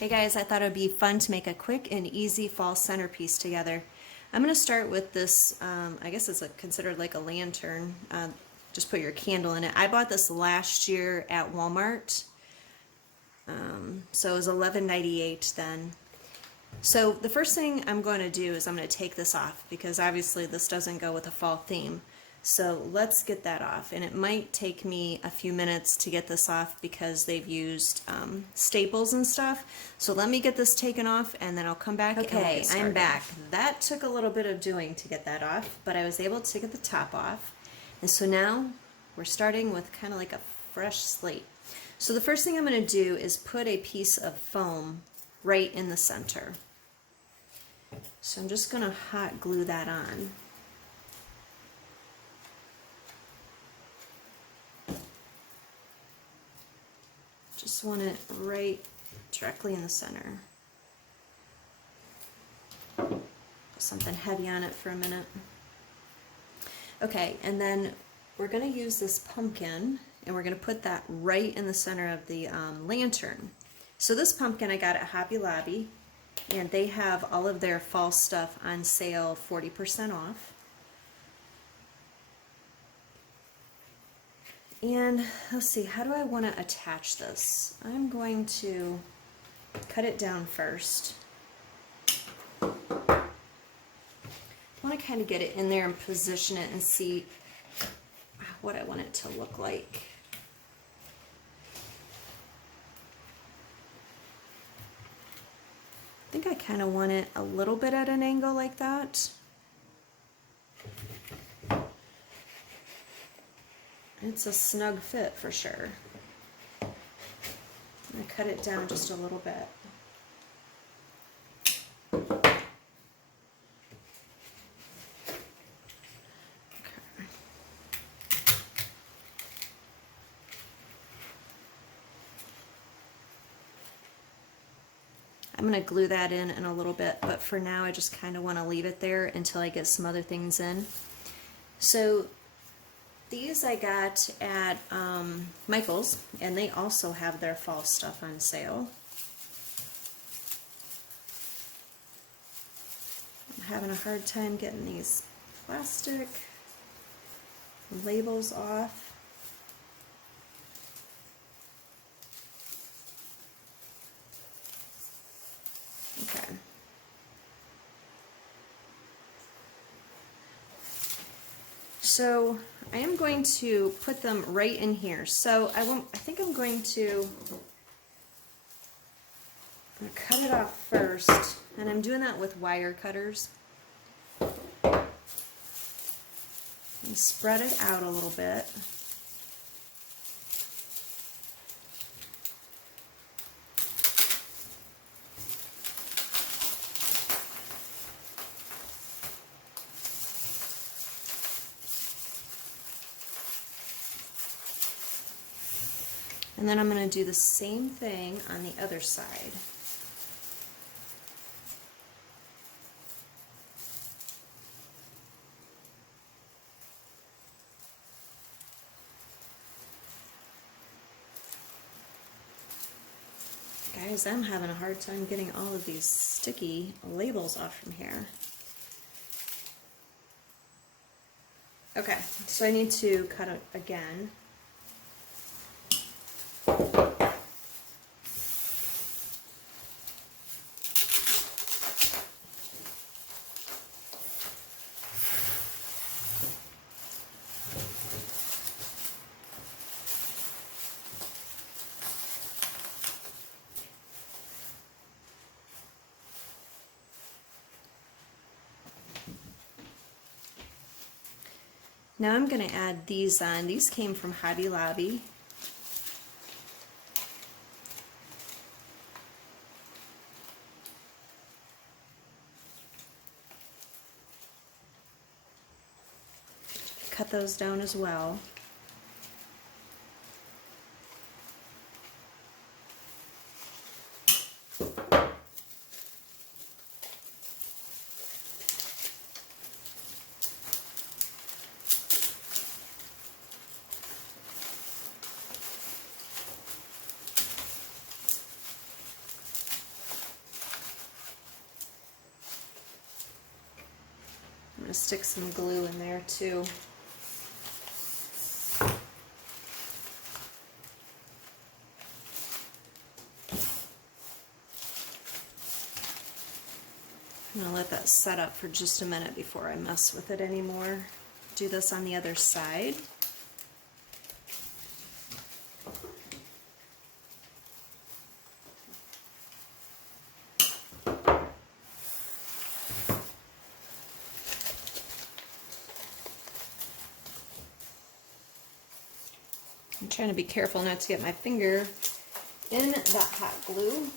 Hey guys, I thought it would be fun to make a quick and easy fall centerpiece together. I'm going to start with this, I guess it's considered like a lantern. Just put your candle in it. I bought this last year at Walmart, so it was $11.98 then. So the first thing I'm going to do is I'm going to take this off because obviously this doesn't go with the fall theme. So let's get that off, and it might take me a few minutes to get this off because they've used staples and stuff. So let me get this taken off and then I'll come back. Okay, I'm back. That took a little bit of doing to get that off, but I was able to get the top off. And so now we're starting with kind of like a fresh slate. So the first thing I'm going to do is put a piece of foam right in the center. So I'm just going to hot glue that on. Just want it right directly in the center. Put something heavy on it for a minute. Okay, and then we're going to use this pumpkin and we're going to put that right in the center of the lantern. So this pumpkin I got at Hobby Lobby, and they have all of their fall stuff on sale 40% off. And let's see, how do I want to attach this? I'm going to cut it down first. I want to kind of get it in there and position it and see what I want it to look like. I think I kind of want it a little bit at an angle like that. It's a snug fit for sure. I'm going to cut it down just a little bit. Okay. I'm going to glue that in a little bit, but for now I just kind of want to leave it there until I get some other things in. So these I got at Michael's, and they also have their fall stuff on sale. I'm having a hard time getting these plastic labels off. Okay. So I am going to put them right in here. So I think I'm going to cut it off first, and I'm doing that with wire cutters. And spread it out a little bit. And then I'm going to do the same thing on the other side. Guys, I'm having a hard time getting all of these sticky labels off from here. Okay, so I need to cut it again. Now I'm going to add these on. These came from Hobby Lobby. Cut those down as well. gonna stick some glue in there too. I'm gonna let that set up for just a minute before I mess with it anymore. Do this on the other side. I'm trying to be careful not to get my finger in that hot glue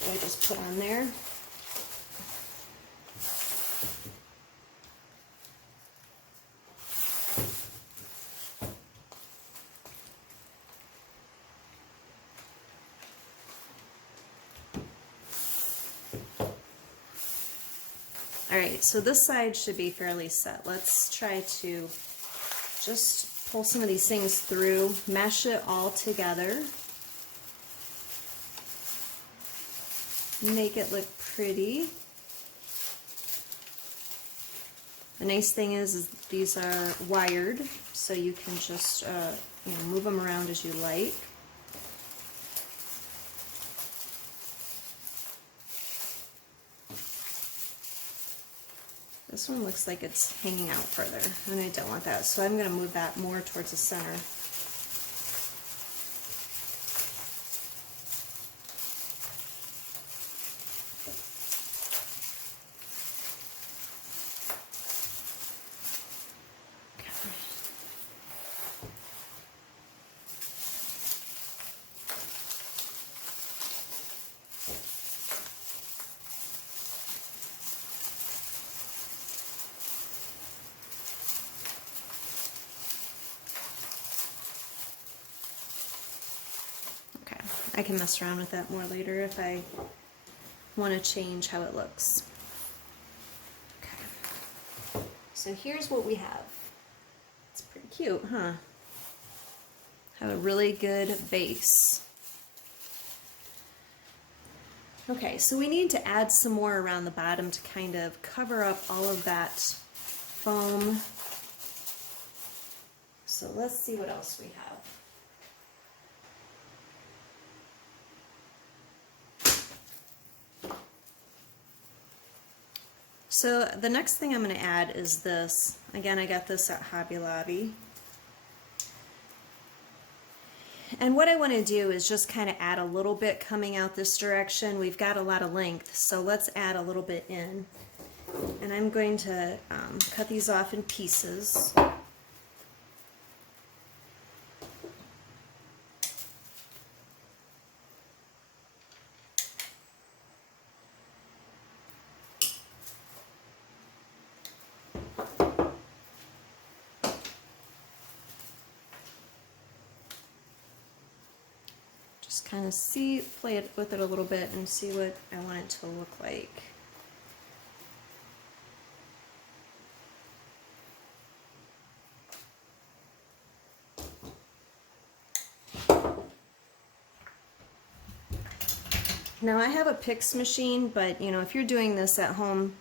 that I just put on there. All right, so this side should be fairly set. Let's try to just pull some of these things through, mesh it all together, make it look pretty. The nice thing is these are wired, so you can just move them around as you like. This one looks like it's hanging out further, and I don't want that, so I'm going to move that more towards the center. I can mess around with that more later if I want to change how it looks. Okay. So here's what we have. It's pretty cute, huh? Have a really good base. Okay, so we need to add some more around the bottom to kind of cover up all of that foam. So let's see what else we have. So the next thing I'm going to add is this. Again, I got this at Hobby Lobby. And what I want to do is just kind of add a little bit coming out this direction. We've got a lot of length, so let's add a little bit in. And I'm going to cut these off in pieces. Kind of play it with it a little bit and see what I want it to look like. Now I have a Pix machine, but if you're doing this at home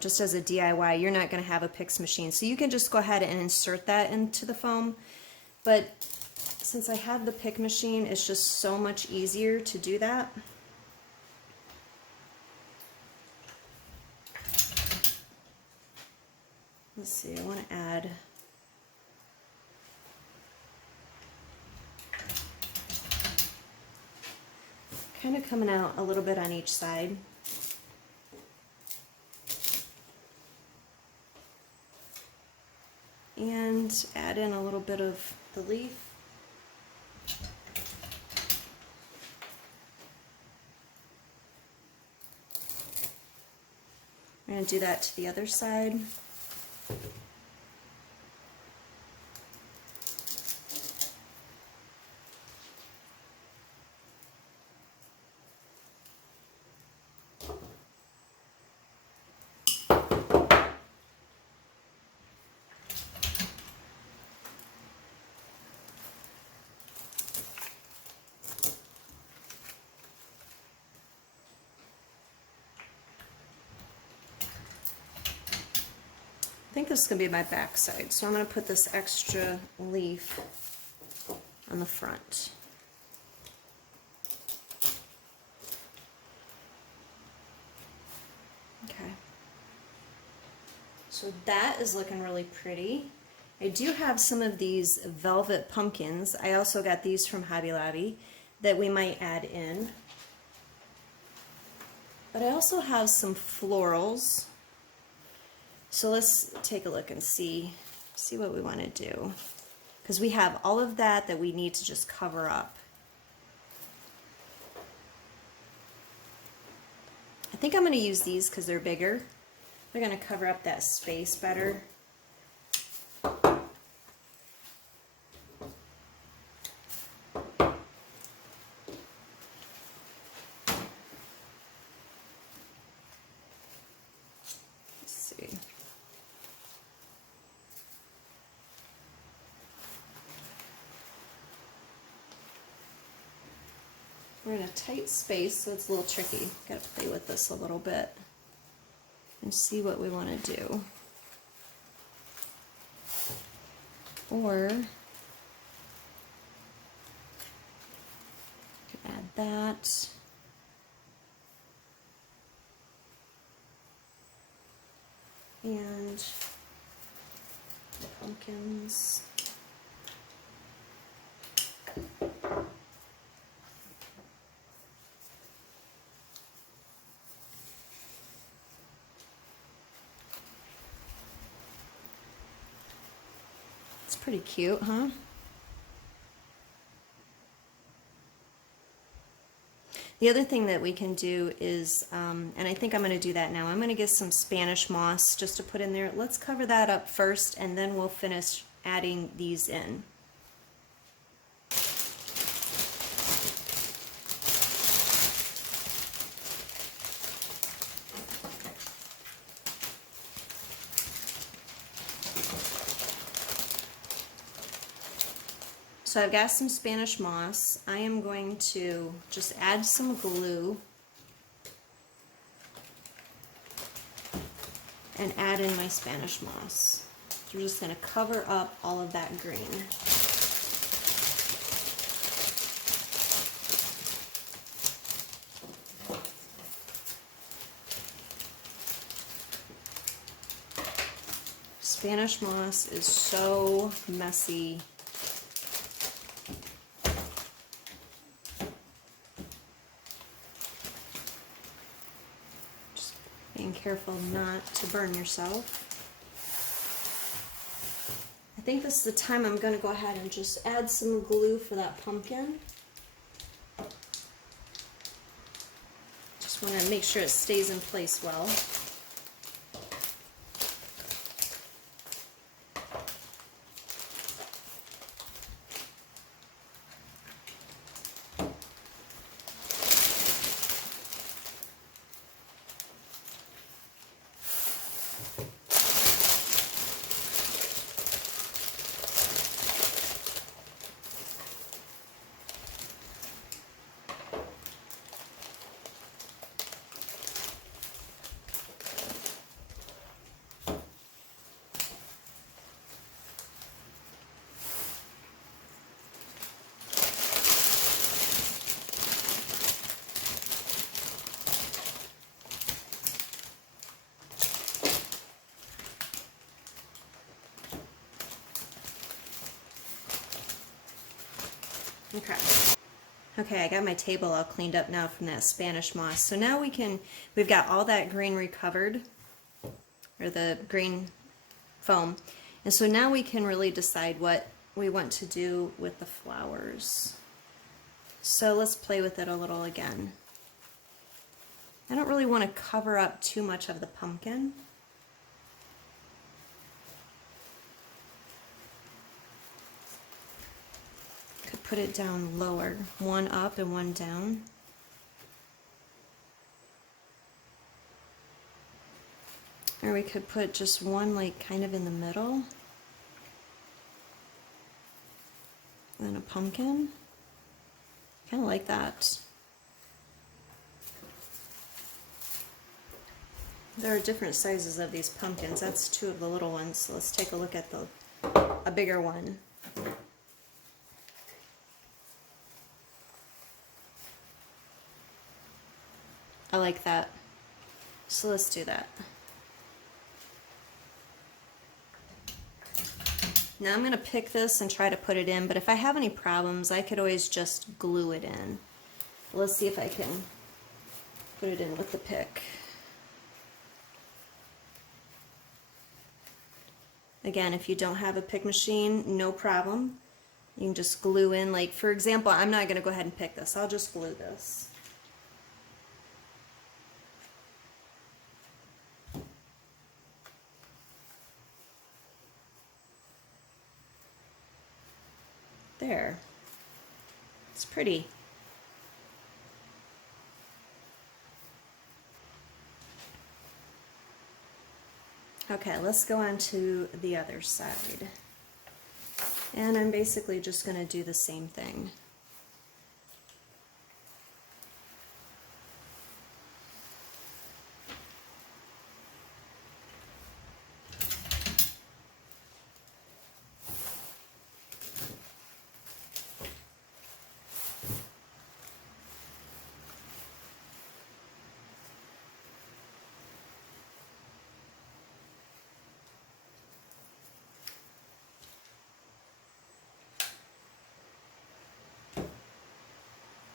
just as a DIY, you're not going to have a Pix machine. So you can just go ahead and insert that into the foam. But since I have the pick machine, it's just so much easier to do that. Let's see, I want to add kind of coming out a little bit on each side. And add in a little bit of the leaf. I'm going to do that to the other side. think this is going to be my back side, so I'm going to put this extra leaf on the front. Okay. So that is looking really pretty. I do have some of these velvet pumpkins. I also got these from Hobby Lobby that we might add in. But I also have some florals. So let's take a look and see what we want to do. Because we have all of that we need to just cover up. I think I'm going to use these because they're bigger. They're going to cover up that space better. We're in a tight space, so it's a little tricky. Got to play with this a little bit and see what we want to do. Or add that. And the pumpkins. It's pretty cute, huh? The other thing that we can do is, and I think I'm going to do that now, I'm going to get some Spanish moss just to put in there. Let's cover that up first, and then we'll finish adding these in. So I've got some Spanish moss. I am going to just add some glue and add in my Spanish moss. So we're just going to cover up all of that green. Spanish moss is so messy. Being careful not to burn yourself. I think this is the time I'm going to go ahead and just add some glue for that pumpkin. Just want to make sure it stays in place well. Okay, I got my table all cleaned up now from that Spanish moss. So now we've got all that green recovered, or the green foam. And so now we can really decide what we want to do with the flowers. So let's play with it a little again. I don't really want to cover up too much of the pumpkin. Put it down lower, one up and one down. Or we could put just one like kind of in the middle. And a pumpkin. Kind of like that. There are different sizes of these pumpkins. That's two of the little ones. So let's take a look at a bigger one. I like that. So let's do that. Now I'm going to pick this and try to put it in, but if I have any problems, I could always just glue it in. Let's see if I can put it in with the pick. Again, if you don't have a pick machine, no problem. You can just glue in, like for example, I'm not going to go ahead and pick this. I'll just glue this. There. It's pretty. Okay, let's go on to the other side. And I'm basically just going to do the same thing.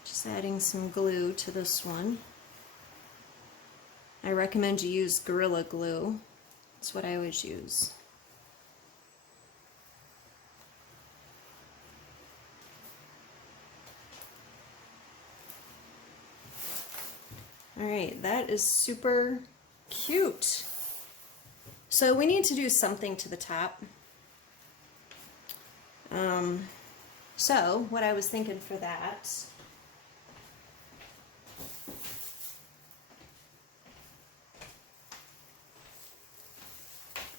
Just adding some glue to this one. I recommend you use Gorilla Glue. That's what I always use. Alright, that is super cute. So we need to do something to the top. So what I was thinking for that,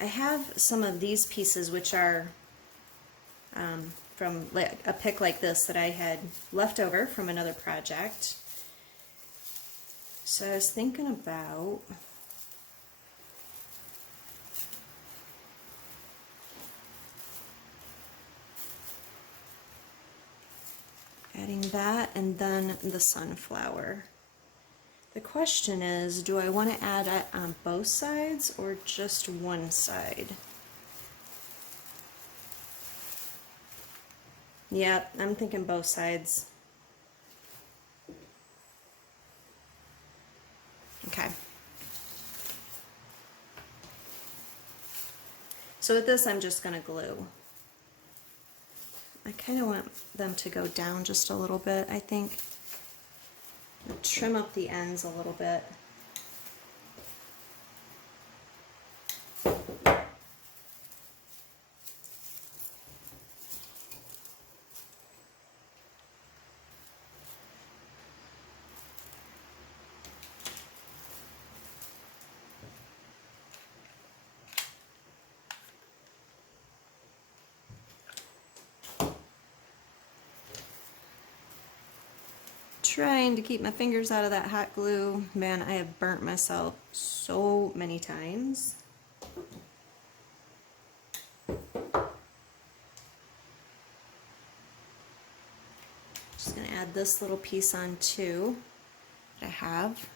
I have some of these pieces which are from like a pick like this that I had left over from another project. So I was thinking about adding that and then the sunflower. The question is, do I want to add it on both sides or just one side? Yeah, I'm thinking both sides. Okay. So with this, I'm just going to glue. I kind of want them to go down just a little bit, I think. I'll trim up the ends a little bit. Trying to keep my fingers out of that hot glue. Man, I have burnt myself so many times. Just gonna add this little piece on too that I have.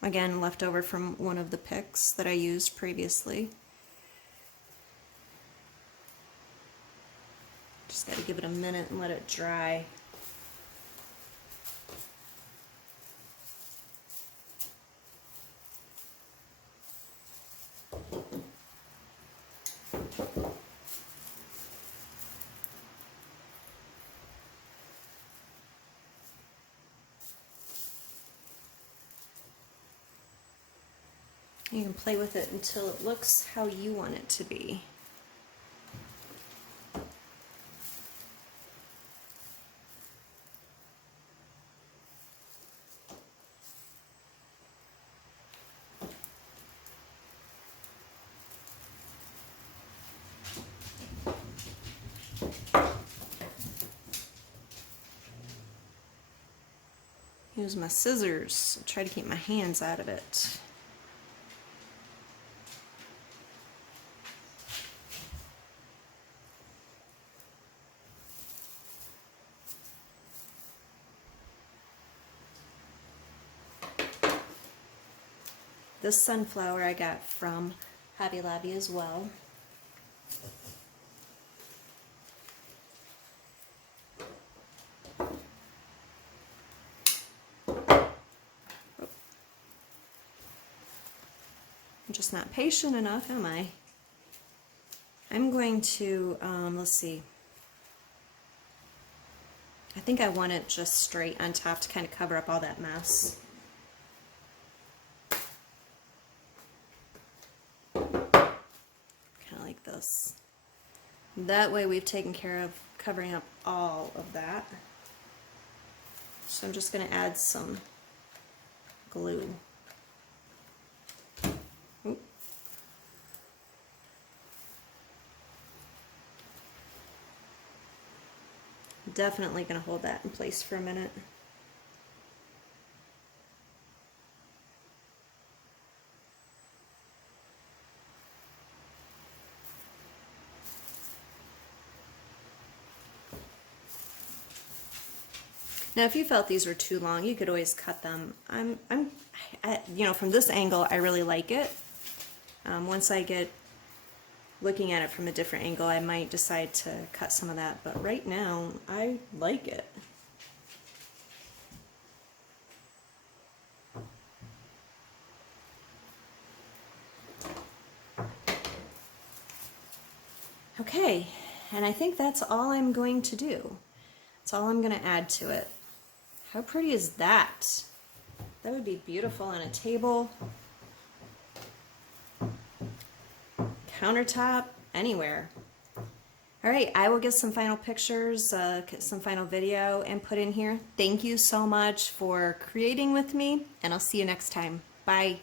Again, left over from one of the picks that I used previously. Just gotta give it a minute and let it dry. You can play with it until it looks how you want it to be. Use my scissors, try to keep my hands out of it. This sunflower I got from Hobby Lobby as well. I'm just not patient enough, am I? I'm going to, let's see. I think I want it just straight on top to kind of cover up all that mess. Kind of like this. That way we've taken care of covering up all of that. So I'm just going to add some glue. Oop. Definitely going to hold that in place for a minute. Now, if you felt these were too long, you could always cut them. You know, from this angle, I really like it. Once I get looking at it from a different angle, I might decide to cut some of that, but right now, I like it. Okay, and I think that's all I'm going to do. That's all I'm going to add to it. How pretty is that? That would be beautiful on a table, countertop, anywhere. All right, I will get some final pictures, some final video and put in here. Thank you so much for creating with me, and I'll see you next time. Bye.